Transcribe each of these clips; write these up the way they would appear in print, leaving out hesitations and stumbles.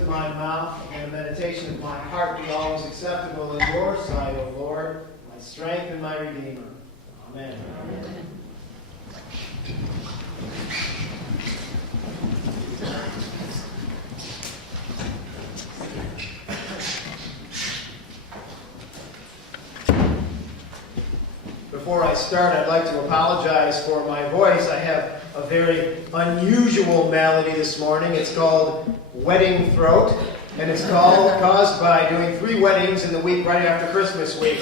of my mouth and the meditation of my heart be always acceptable in your sight, O Lord, my strength and my Redeemer. Amen. Amen. Before I start, I'd like to apologize for my voice. I have a very unusual malady this morning. It's called wedding throat, and it's caused by doing 3 weddings in the week right after Christmas week.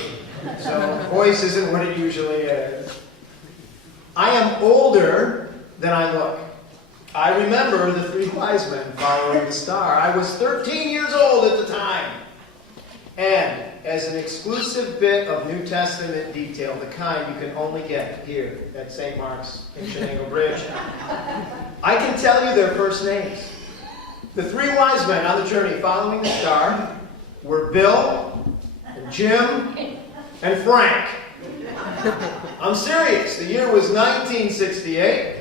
So voice isn't what it usually is. I am older than I look. I remember the 3 wise men following the star. I was 13 years old at the time. And as an exclusive bit of New Testament detail, the kind you can only get here at St. Mark's in Chenango Bridge, I can tell you their first names. The 3 wise men on the journey following the star were Bill, and Jim, and Frank. I'm serious. The year was 1968.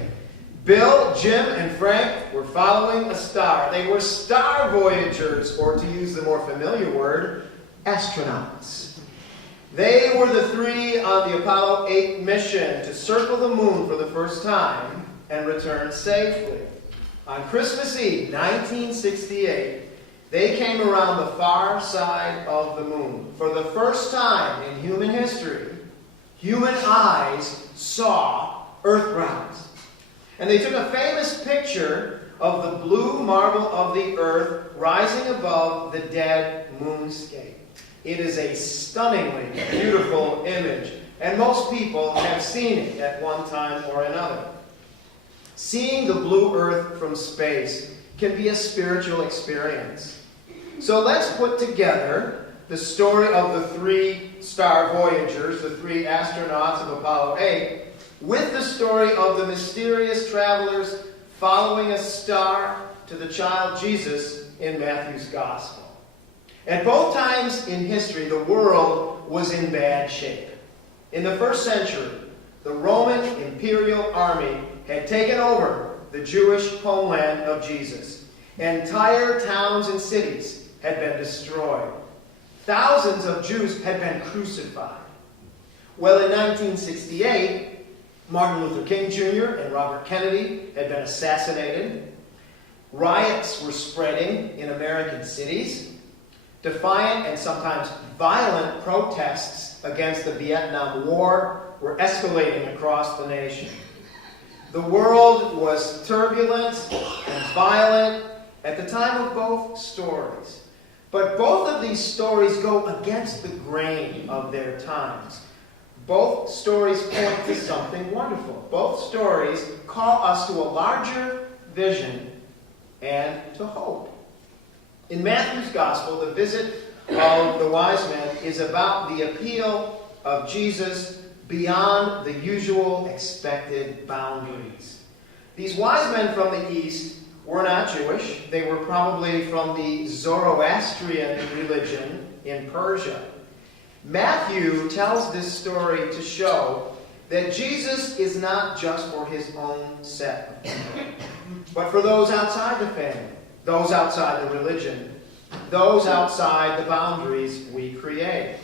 Bill, Jim, and Frank were following a star. They were star voyagers, or to use the more familiar word, astronauts. They were the 3 on the Apollo 8 mission to circle the moon for the first time and return safely. On Christmas Eve, 1968, they came around the far side of the moon. For the first time in human history, human eyes saw Earthrise. And they took a famous picture of the blue marble of the earth rising above the dead moonscape. It is a stunningly beautiful image, and most people have seen it at one time or another. Seeing the blue earth from space can be a spiritual experience. So let's put together the story of the 3 star voyagers, the 3 astronauts of Apollo 8, with the story of the mysterious travelers following a star to the child Jesus in Matthew's Gospel. At both times in history, the world was in bad shape. In the 1st century, the Roman imperial army had taken over the Jewish homeland of Jesus. Entire towns and cities had been destroyed. Thousands of Jews had been crucified. Well, in 1968, Martin Luther King Jr. and Robert Kennedy had been assassinated. Riots were spreading in American cities. Defiant and sometimes violent protests against the Vietnam War were escalating across the nation. The world was turbulent and violent at the time of both stories. But both of these stories go against the grain of their times. Both stories point to something wonderful. Both stories call us to a larger vision and to hope. In Matthew's Gospel, the visit of the wise men is about the appeal of Jesus beyond the usual expected boundaries. These wise men from the East were not Jewish. They were probably from the Zoroastrian religion in Persia. Matthew tells this story to show that Jesus is not just for his own set, but for those outside the family, those outside the religion, those outside the boundaries we create.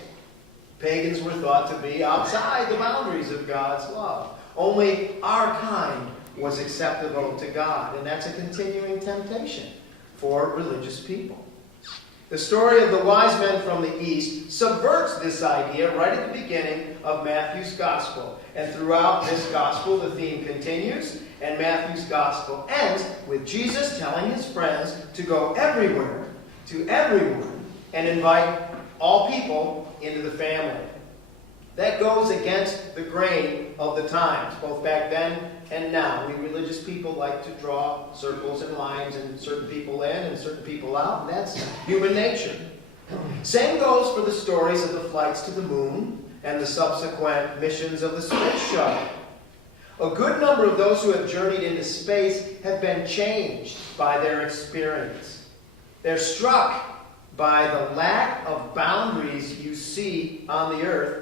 Pagans were thought to be outside the boundaries of God's love. Only our kind was acceptable to God, and that's a continuing temptation for religious people. The story of the wise men from the East subverts this idea right at the beginning of Matthew's Gospel. And throughout this Gospel, the theme continues, and Matthew's Gospel ends with Jesus telling his friends to go everywhere, to everyone, and invite all people into the family. That goes against the grain of the times, both back then and now. We religious people like to draw circles and lines and certain people in and certain people out, and that's human nature. Same goes for the stories of the flights to the moon and the subsequent missions of the space shuttle. A good number of those who have journeyed into space have been changed by their experience. They're struck by the lack of boundaries you see on the earth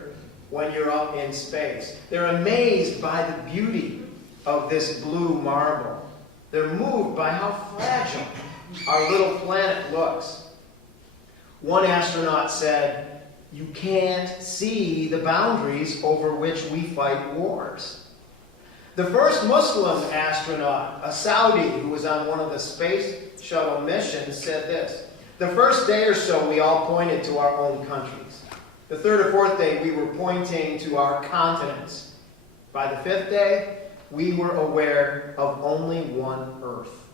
when you're up in space. They're amazed by the beauty of this blue marble. They're moved by how fragile our little planet looks. One astronaut said, "You can't see the boundaries over which we fight wars." The first Muslim astronaut, a Saudi who was on one of the space shuttle missions, said this: "The first day or so, we all pointed to our own countries. The third or fourth day, we were pointing to our continents. By the fifth day, we were aware of only one Earth."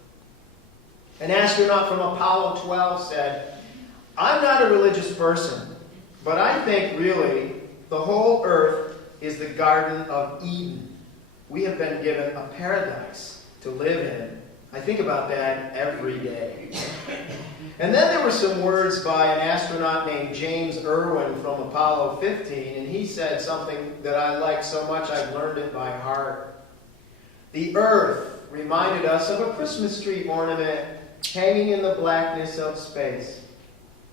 An astronaut from Apollo 12 said, "I'm not a religious person, but I think really the whole Earth is the Garden of Eden. We have been given a paradise to live in. I think about that every day." And then there were some words by an astronaut named James Irwin from Apollo 15, and he said something that I like so much I've learned it by heart. "The Earth reminded us of a Christmas tree ornament hanging in the blackness of space.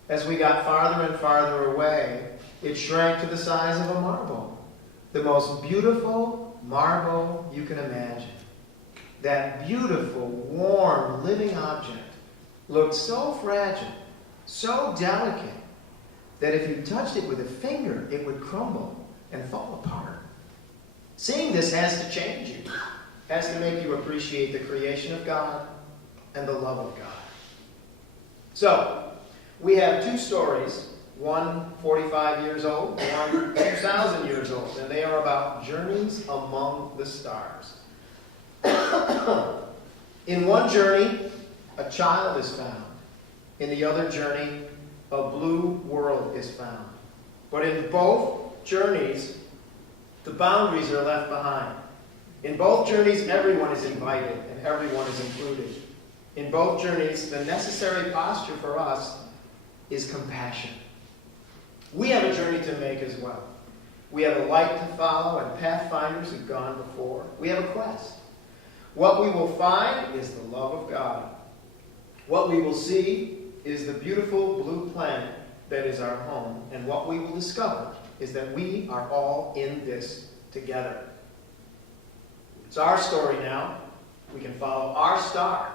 As we got farther and farther away, it shrank to the size of a marble, the most beautiful marble you can imagine. That beautiful, warm, living object looked so fragile, so delicate, that if you touched it with a finger, it would crumble and fall apart. Seeing this has to change you, has to make you appreciate the creation of God and the love of God." So, we have two stories, one 45 years old, one 2,000 years old, and they are about journeys among the stars. In one journey, a child is found. In the other journey, a blue world is found. But in both journeys, the boundaries are left behind. In both journeys, everyone is invited and everyone is included. In both journeys, the necessary posture for us is compassion. We have a journey to make as well. We have a light to follow and pathfinders who've gone before. We have a quest. What we will find is the love of God. What we will see is the beautiful blue planet that is our home. And what we will discover is that we are all in this together. It's our story now. We can follow our star.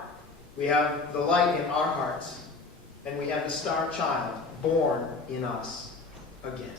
We have the light in our hearts. And we have the star child born in us again.